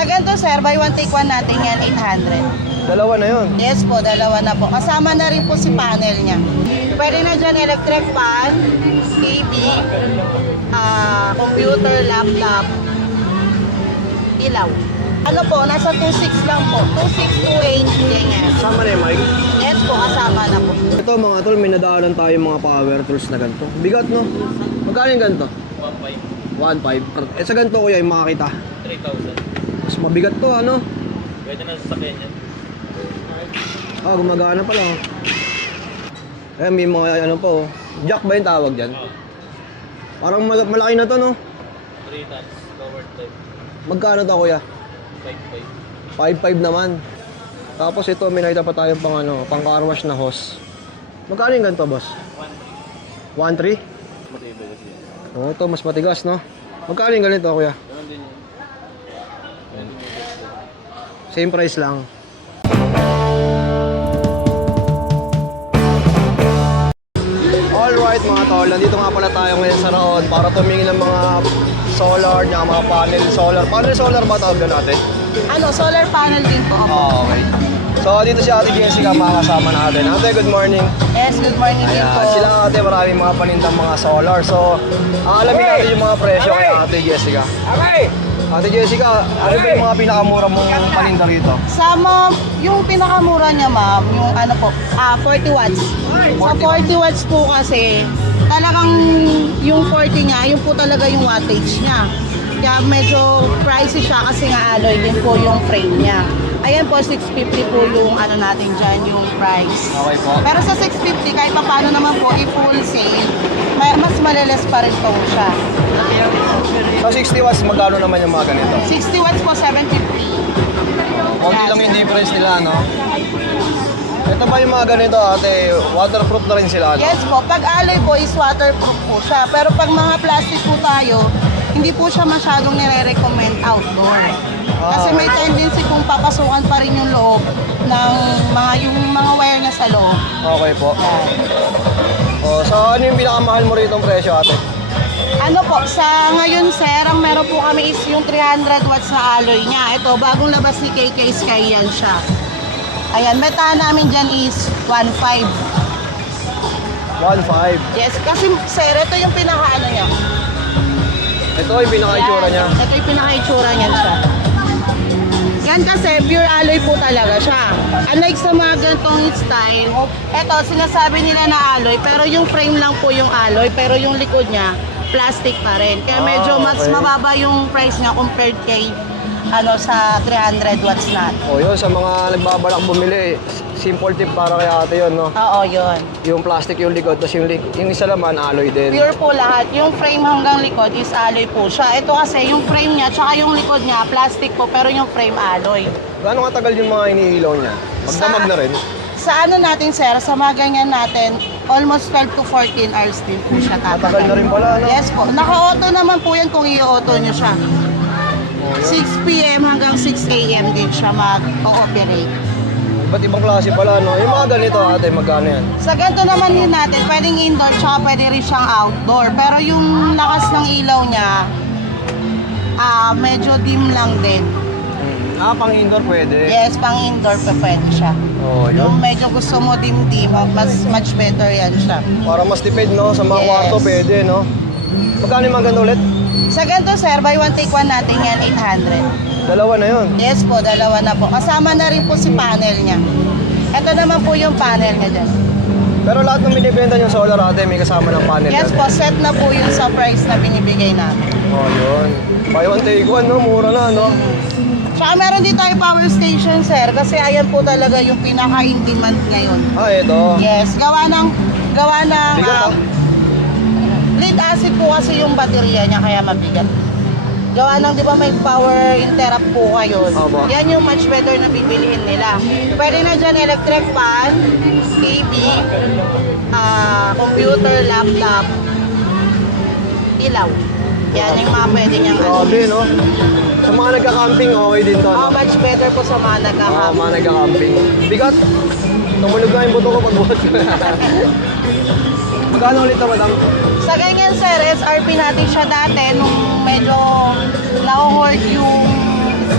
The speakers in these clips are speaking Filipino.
Sa ganito sir, buy one take one natin yan, 800. Dalawa na yun. Yes po, dalawa na po. Kasama na rin po si panel niya. Pwede na dyan electric fan, TV, computer, laptop, ilaw. Ano po, nasa 2.6 lang po. 2.6, 2.8, ganyan. Kasama na yung mic. Yes po, kasama na po. Ito mga tol, may nadaanan tayo mga power tools na ganito. Bigat no? Magkano yung ganito? 1.5. Eh sa ganito kuya, yung makakita? 3,000. Mas mabigat to ano? Pwede na sasakyan yan. Ah, gumagana pala oh. Eh may mga ano po. Jack ba yung tawag dyan? Parang malaki na to no? 3 tons, covered type. Magkano to kuya? 5.5. 5.5 naman. Tapos ito, may nakita pa tayong pang ano, pang car wash na hose. Magkano yung ganito, boss? 1.3? Matibay kasi yan. Oo, ito mas matigas, no? Magkano yung ganito, kuya? Ganun din yan. Same price lang. Alright mga tol, nandito nga pala tayo ngayon sa Raon para tumingin ng mga solar, mga panel solar. Panel solar ba tawag na natin? Ano, solar panel din po. Oh, okay. So dito si Ate Jessica, makakasama natin. Ate, good morning. Yes, good morning din po. Ayan, sila ate, maraming mga panindang mga solar. So, alamin natin yung mga presyo kay Ate Jessica. Okay! Ate Jessica, ano ba yung mga pinakamura mong paninda rito? Sama, yung pinakamura niya ma'am, yung ano po, 40 watts. Sa 40 watts po kasi, talagang yung 40 niya, yun po talaga yung wattage niya. Kaya medyo pricey siya kasi nga alloy din po yung frame niya. Ayan po, 650 po yung ano natin dyan, yung price. Okay po. Pero sa 650, kahit pa paano naman po, i-full sale, mas maliles pa rin po siya. Sa 60 watts, magkano naman yung mga ganito? 60 watts po, 750. Konti lang yung difference nila, no? Ito ba yung mga ganito, ate? Waterproof na rin sila, no? Yes po, pag alloy po is waterproof po siya. Pero pag mga plastic po tayo, hindi po siya masyadong nire-recommend outdoor. Kasi may tendency kung papasukan pa rin yung loob ng yung mga wire niya sa loob. Okay po. Yan. O, so ano yung pinakamahal mo rito ang presyo, ate? Ano po, sa ngayon sir, ang meron po kami is yung 300 watts na alloy niya. Ito, bagong labas ni KK Sky yan siya. Ayan, meta namin dyan is 1.5. 1.5. Yes, kasi sir, ito yung pinaka-ano niya. Ito yung pinaka-itsura niya. Ito yung pinaka-itsura niyan siya. Yan kasi pure alloy po talaga siya. Unlike sa mga ganitong style, ito sinasabi nila na alloy pero yung frame lang po yung alloy pero yung likod niya plastic pa rin. Kaya medyo mas okay. mababa yung price niya compared kay sa 300 watts na. O yun, sa mga nagbabalak bumili, simple tip para kay ate yun, no? Oo, yun. Yung plastic yung likod, tapos yung isa naman, alloy din. Pure po lahat. Yung frame hanggang likod is alloy po siya. Ito kasi yung frame niya tsaka yung likod niya plastic po pero yung frame alloy. Gaano katagal yung mga iniilaw niya? Magdamag na rin? Sa ano natin sir, sa mga ganyan natin, almost 12 to 14 hours din po siya tatagal. Matagal na rin pala, no? Yes po. Naka-auto naman po yan kung i-auto nyo siya. O, yun. 6 p.m. hanggang 6 a.m. din siya mag-ooperate. Iba't ibang klase pala, no? Yung mga ganito, ate, magkano yan? Sa ganito naman din natin, pwedeng indoor tsaka pwede rin siyang outdoor. Pero yung lakas ng ilaw niya, medyo dim lang din. Ah, pang indoor pwede. Yes, pang indoor pa pwede siya. Oh, yun. Yung medyo gusto mo dim-dim, much better yan siya. Para mas tipid, no? Sa mga Yes. kwarto, pwede, no? Magkano yung mga ganito ulit? Sa ganito sir, buy one take one natin yan, 800. Dalawa na yun. Yes po, dalawa na po. Kasama na rin po si panel niya. Ito naman po yung panel niya dyan. Pero lahat ng binibenta yung solar, ate, may kasama ng panel. Yes yan. po, set na po yung sa price na binibigay namin. Oh, yun. Buy one, take one, no? Mura na, no? Tsaka meron din tayo power station sir, kasi ayan po talaga yung pinaka-in-demand ngayon. Ah, ito. Yes, gawa ng Bigat, ah. lead acid po kasi yung baterya niya kaya mabigat. Gawa ng, di ba may power interrupt po kayo. Opo. Yan yung much better na bibilihin nila. Pwede na dyan electric fan, TV, computer, laptop, ilaw. Yan yung mga pwede niyang Grabe, no? Sa mga nagka-camping, okay din to, no? much better po sa mga Oo, nagkakap. mga nagka-camping. Bigat. Tumulog na yung buto ko pagbuhat ko. Magkano ulit na, madam? Sa ganyan sir, SRP natin siya dati nung medyo na-hoard yung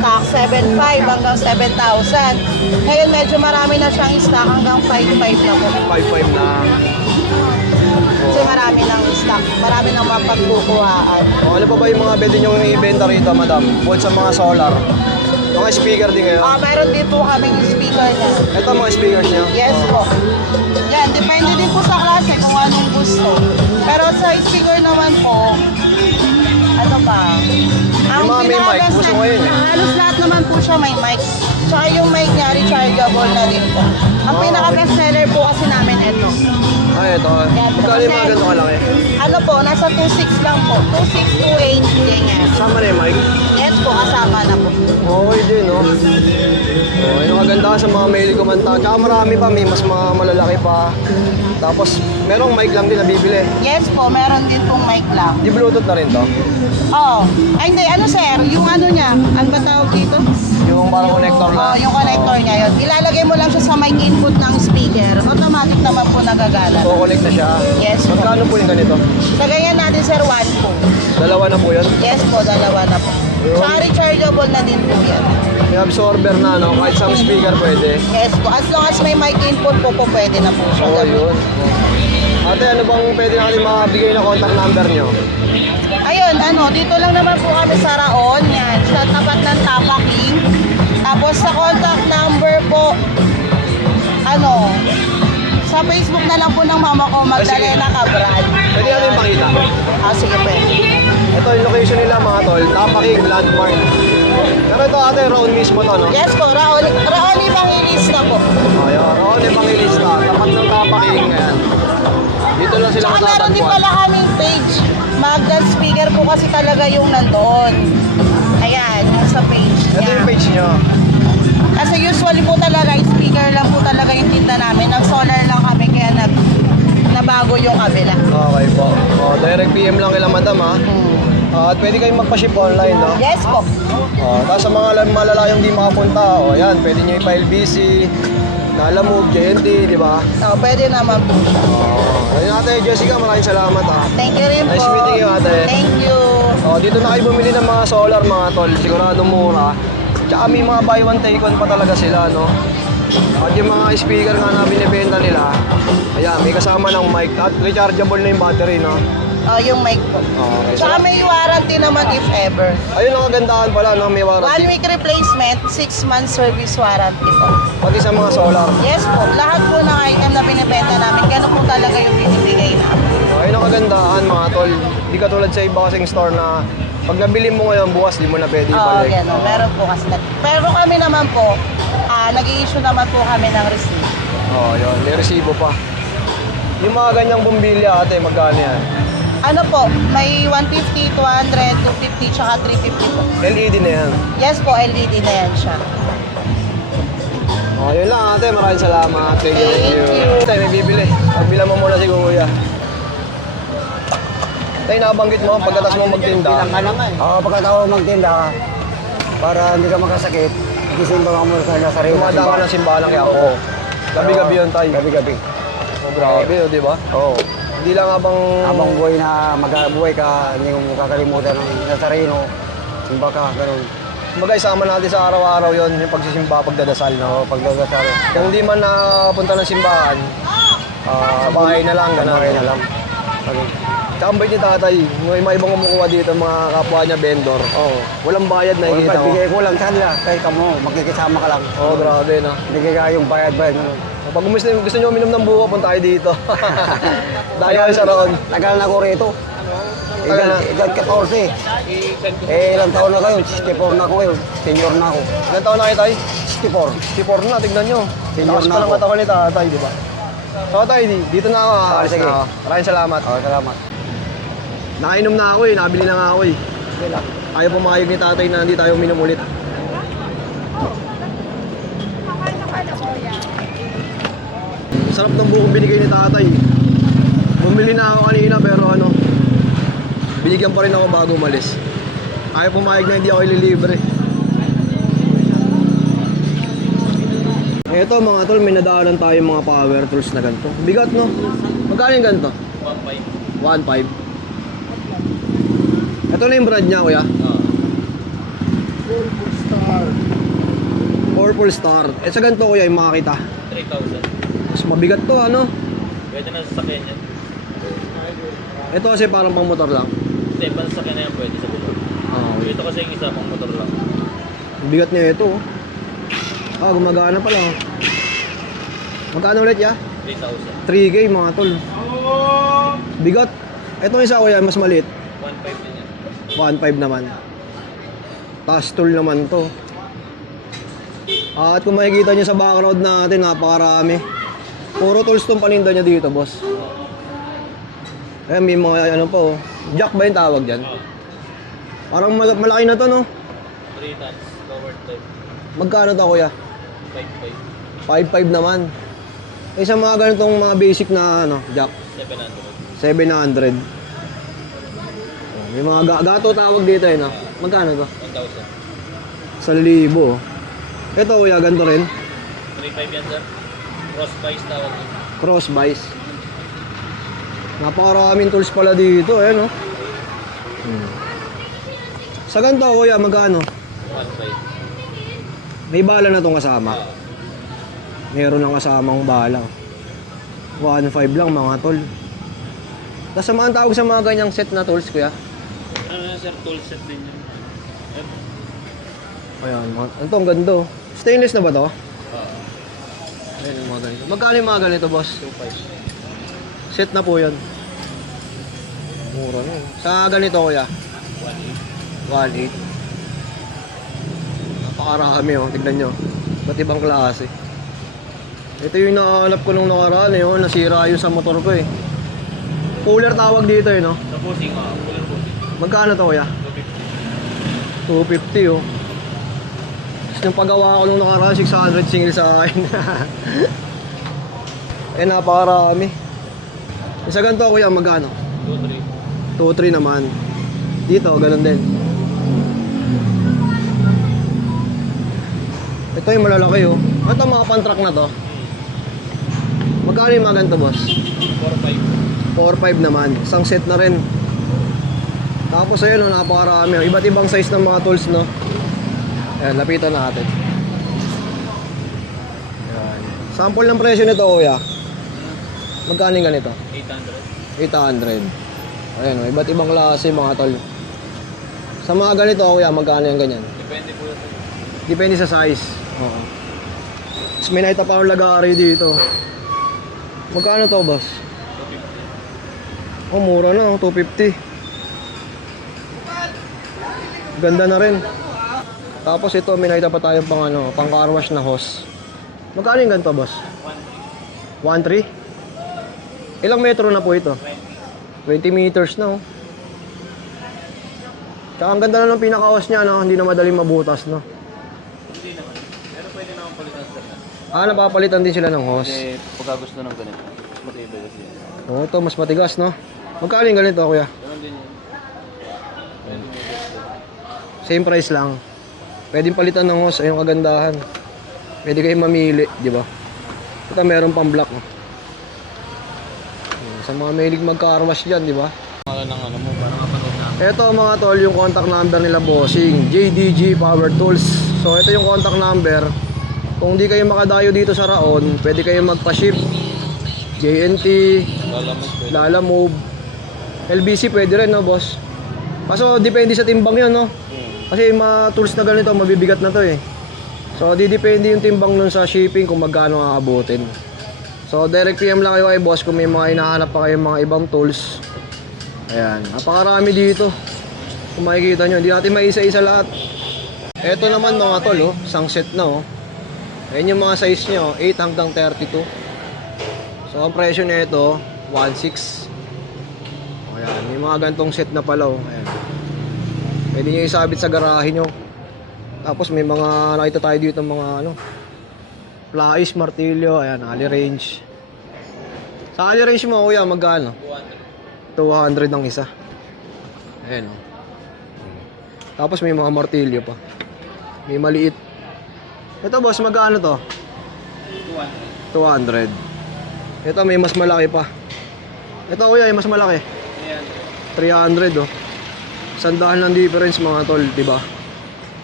stock, 7,500 hanggang 7,000. Ngayon medyo marami na siyang stock hanggang 5,500 na po. 5.5 na. Kasi marami ng stock, marami ng mapagkukuhaan. O, ano pa ba yung mga pwede nyo i-benta rito, madam? Bukod sa mga solar. Mga speaker din kayo. Meron din po kaming speaker niya. Ito mga speakers nyo. Yes po. Yan, depende din po sa klase kung anong gusto. Pero sa speaker naman po, ano ba? Yung mga may mic, pinaka-best gusto na- ko yun eh. Halos lahat naman po siya may mic. Tsaka yung mic niya, rechargeable na din po. Ang Oh. pinaka-best seller po kasi namin ito. Ay, ito. Magkano yung mga ganito kalaki? Ano po, nasa 2.6 lang po. 2.6, 2.8, ganyan. Kasama na yung mic? Yes po, kasama na po. Okay din, no? Oh, yung kagandahan sa mga mail kumanta. Tsaka marami pa, may mas mga malalaki pa. Tapos, merong mic lang din na bibili. Yes po, meron din pong mic lang. Di Bluetooth na rin to? Oo. Ay, hindi. Ano, sir? Yung ano niya? Ano ba tawag dito? Yung parang connector na? Oo, yung connector niya yun. Ilalagay mo lang siya sa mic input ng speaker. Automatic naman po nagagala. Connect na siya? Yes po. Magkano po yung ganito? Sa ganyan natin, sir, 1 po. Dalawa na po yun? Yes po, dalawa na po. Yun. Tsaka rechargeable na din po yan. May absorber na, no? Kahit sa speaker pwede. Yes po. As long as may mic input po, pwede na po siya. Oo, yun. Ate, ano bang pwede natin makabigay na contact number nyo? Ayun, ano, dito lang naman po kami sa Raon. Yan, sa tapat ng Tapa King. Tapos sa contact number po, ano, sa Facebook na lang po ng mama ko, Magdalena Cabral. Pwede natin pakita. Sige, pwede. Ito yung location nila mga tol, Tapaking Landmark. Pero ito ate, Raon mismo to, no? Yes po, Raon Evangelista po. Ayan, Raon Evangelista, tapat ng Tapaking. Ayan. Dito lang sila Tsaka meron din matatagpuan. pala kaming page. Magdan speaker po kasi talaga yung nandoon. Ayan, yung sa page Ito niya. yung page nyo. Kasi usually po talaga, speaker lang po talaga yung tinda namin. Nag-solar lang kami, kaya nabago yung kabila. Okay po. Oh, direct PM lang kila madam, ha? At pwede kayong magpa-ship online, no? Yes po. Tapos sa mga malalayong di makapunta, ayan, pwede nyo i-file BC, Nalamove, JNT, di ba? Pwede naman po siya. Ayun ate Jessica, maraming salamat, ha? Thank you rin po. Nice meeting you, ate. Thank you. Dito na kayo bumili ng mga solar, mga tol. Sigurado mura. Tsaka may mga buy one take one pa talaga sila, no? At yung mga speaker nga na binibenta nila, ayan, may kasama ng mic at rechargeable na yung battery, no? Yung mic po. Okay. Tsaka may warranty naman if ever. Ayun ang kagandahan pala, no? May 1 warranty. week replacement, 6 months service warranty po. Pati sa mga solar. Yes po, lahat po ng item na binibenta namin, gano'n po talaga yung binibigay namin. Ayun ang kagandahan, mga tol. Di katulad sa iba kasing store na pag nabili mo ngayon, bukas di mo na pwede Oo, ibalik. gano'n. Meron po kasi. Pero kami naman po, nag-i-issue naman po kami ng receipt. Yun. May resibo pa. Yung mga ganyang bumbilya, ate, magkano yan? Ano po, may 150, 200, 250, tsaka 350 po. LED na yan. Yes po, LED na yan siya. Yun lang, ate. Maraming salamat. Thank you. Thank you. Ate, may bibili. Pagbilang mo muna si Kuya. Tay, nabanggit mo, pagkatas mo magtinda. Pagkatapos magtinda, para hindi ka makasakit, ikisimba ka muna sa sarili. Tumada ka ng simbahan ng Quiapo. Gabi-gabi yun, tay. Gabi-gabi. Grabe, di ba? Oo. Hindi lang habang... Habang buhay na magbuhay ka, hindi mo kakalimutan ng Nazareno, simba ka, ganun. Kumbaga, isama natin sa araw-araw yon yung pagsisimba, pagdadasal, no? Pagdadasal. Kung hindi man napunta ng simbahan, sa bahay na lang, gano'n. Bahay na lang. Ganun. Tsaka ang bait ni tatay, may mga ibang kumukuha dito, mga kapwa niya vendor. Walang bayad na Kung ikita ko. bigay ko lang sa kanila, kahit kamo, magkikisama ka lang. Grabe, no? Bigay ka yung bayad-bayad. Ganun. Pag gusto nyo uminom ng buko, punta kayo dito. Dahil kayo sa Raon. Tagal na ko rito. Tagal na? Edad 14. Ilang taon na kayo? 64 na ako ngayon. Senior na ako. Ilan taon na kayo, tay? 64. 64 na, tignan nyo. Senior Lakas na pa ng ako. katawan ni tatay, di ba? So, tay, dito na ako. Sige. Maraming salamat. Salamat. Nakainom na ako nabili na nga ako Sige lang. Ayaw pumayag ni tatay na hindi tayo uminom ulit. Sarap ng buko binigay ni tatay. Bumili na ako kanina pero binigyan pa rin ako bago umalis. Ayaw pumayag na hindi ako ililibre. Eto mga tol, may nadaanan tayo mga power tools na ganito. Bigat, no? Magkano yung ganito? 1.5. 1.5. Ito na yung brand niya, kuya. Star. Purple Star. Eh sa ganito kuya yung makakita. 3,000. Mas mabigat to ano. Pwede na sa sakyan yan. Ito kasi parang pang motor lang. Hindi, pang sakyan na yan pwede sa bulong. Ito kasi yung isa pang motor lang. Ang bigat niya ito. Gumagana pala. Magkano ulit ya? 3,000. 3K mga tol. Bigat. Ito isa kuya, mas maliit. 1,500 din yan. 1.5 naman. Task tool naman to. At kung makikita nyo sa background natin, napakarami. Puro tools tong paninda niya dito, boss. Ayan, may mga ano pa oh. Jack ba yung tawag dyan? Parang malaki na to, no? 3 tons, covered type. Magkano to, kuya? 5,500. 5.5 naman. Eh, sa mga ganitong mga basic na ano, jack, 700. 700. May mga gato tawag dito eh, no? Magkano to? 1,000. 1,000. Ito, kuya, ganito rin. 3,500 yan, sir. Cross price tawag yun. Cross vice. Napakaraming tools pala dito, eh, no? Sa ganito, kuya, magkano? 1,500. May bala na tong kasama. Meron ng kasamang bala. 1.5 lang, mga tol. Tapos sa mga tawag sa mga ganyang set na tools, kuya? Ano yan, sir? Tool set din yun. Ayan, ito ang ganda. Stainless na ba to? Ayan yung mga ganito. Magkano yung mga ganito, boss? 2,500. Set na po yan. Mura na eh. Sa ganito, kuya? 1,800. 1.8. Napakarami oh, tignan nyo. Ba't ibang klase? Ito yung nahanap ko nung nakaraan eh, oh. Nasira yung sa motor ko eh. Cooler tawag dito eh, no? Sa pushing, cooler pushing. Magkano to, kuya? 250 oh. Tapos yung paggawa ko nung nakaraan, 600 single sa akin. Eh, napakarami. Isa ganito, kuya, magkano? 2,300. 2.3 naman. Dito, ganun din. Ito yung malalaki oh. Ito mga pan-truck na to. Magkano yung mga ganito, boss? 4,500. 4.5 naman. Isang set na rin. Tapos ayun oh, napakarami oh. Iba't ibang size ng mga tools, no? Ayan, lapitan natin. Ayan. Sample ng presyo nito, kuya. Magkano yung ganito? 800. 800. Ayan oh, iba't ibang klase mga tol. Sa mga ganito, kuya, magkano yung ganyan? Depende po yun. Depende sa size. Oo. Tapos may nakita pa akong lagari dito. Magkano to, boss? 250. Oh, mura na, 250. Ganda na rin. Tapos ito, may nakita pa tayong pang ano, pang car wash na hose. Magkano yung ganito, boss? 1.3? Ilang metro na po ito? 20 meters na, oh. Tsaka ang ganda na ng pinaka-hose niya, no? Hindi na madaling mabutas, no? Hindi naman. Pero pwede naman palitan sir. Napapalitan din sila ng hose. Kasi pagka gusto ng ganito, matibay kasi yan. Oo, ito, mas matigas, no? Magkano yung ganito, kuya? Ganun din yun. Same price lang. Pwedeng palitan ng hose, ayong kagandahan. Pwede kayong mamili, di ba? Ito meron pang black. Oh. Sa mga mahilig mag-car wash dyan, di ba? Pangalan ng ano mo, parang mapanood namin. Ito mga tol, yung contact number nila bossing, JDG Power Tools. So ito yung contact number. Kung di kayo makadayo dito sa Raon, pwede kayo magpa-ship. JNT, Lalamove, LBC pwede rin, no, boss? Kaso depende sa timbang yun, no? Kasi yung mga tools na ganito, mabibigat na to eh. So didepende yung timbang nun sa shipping kung magkano aabutin. So direct PM lang kayo kay boss kung may mga hinahanap pa kayong mga ibang tools. Ayan, napakarami dito. Kung makikita nyo, hindi natin maisa-isa lahat. Ito naman mga tol, oh, isang set na oh. Ayan yung mga size nyo, 8 hanggang 32. So ang presyo nito, 1.6. Ayan, may mga gantong set na pala oh. Ayan. Pwede nyo isabit sa garahe nyo. Tapos may mga nakita tayo dito mga ano, plais, martilyo, ayan, ali range. Sa ali range mo kuya, magkano? 200 ang isa. Ayan oh. Tapos may mga martilyo pa. May maliit. Ito boss, magkano to? 200. Ito may mas malaki pa. Ito kuya, may mas malaki. 300 oh. Sandahan lang difference mga tol, diba?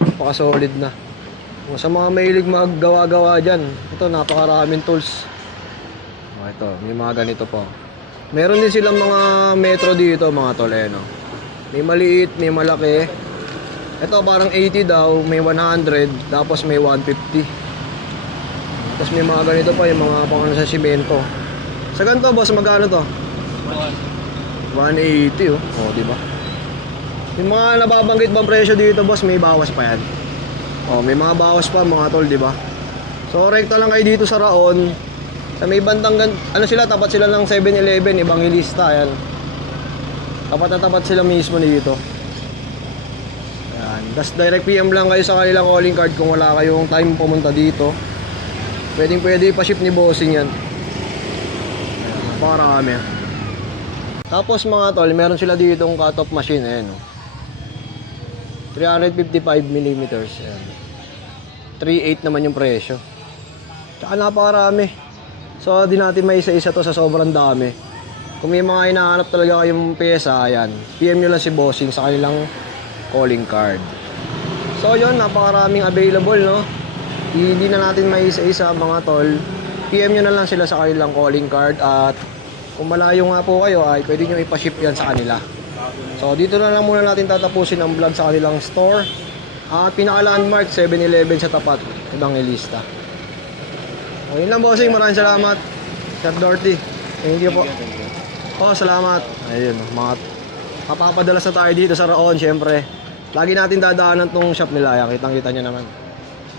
Napaka solid na. Kung sa mga mahilig maggawa-gawa dyan, ito napakaraming tools. Ito, may mga ganito po. Meron din silang mga metro dito mga tol, no? May maliit, may malaki. Ito parang 80 daw, may 100, tapos may 150. Tapos may mga ganito pa, yung mga pang ano sa simento. Sa ganito boss, magkano to? 180 oh. Oh, di ba? Yung mga nababanggit bang presyo dito boss, may bawas pa yan. Oh, may mga bawas pa mga tol, di ba? So rekta lang kayo dito sa Raon. Sa may bandang ano sila, tapat sila ng 7-Eleven, Evangelista, ayan. Tapat na tapat sila mismo dito. Ayan. Tapos direct PM lang kayo sa kanilang calling card kung wala kayong time pumunta dito. Pwede pa-ship ni bossing yan. Ayan, napakarami. Tapos mga tol, meron sila ditong cut-off machine, ayan. 355mm, ayan. 3.8 naman yung presyo. Tsaka napakarami. So di natin may isa-isa to sa sobrang dami. Kung may mga hinahanap talaga kayong pyesa, ayan, PM nyo lang si bossing sa kanilang calling card. So yun, napakaraming available, no? Hindi na natin may isa-isa mga tol. PM nyo na lang sila sa kanilang calling card. At kung malayo nga po kayo, ay pwede nyo ipaship yan sa kanila. So dito na lang muna natin tatapusin ang vlog sa kanilang store. Pinaka-landmark, 7-Eleven sa tapat, Evangelista. O yun lang bossing, maraming salamat. Sir Dorothy, thank you po. Oh, salamat. Ayun, mga papapadalas na tayo dito sa Raon, syempre. Lagi natin dadaanan tong shop nila, kitang-kita nyo naman.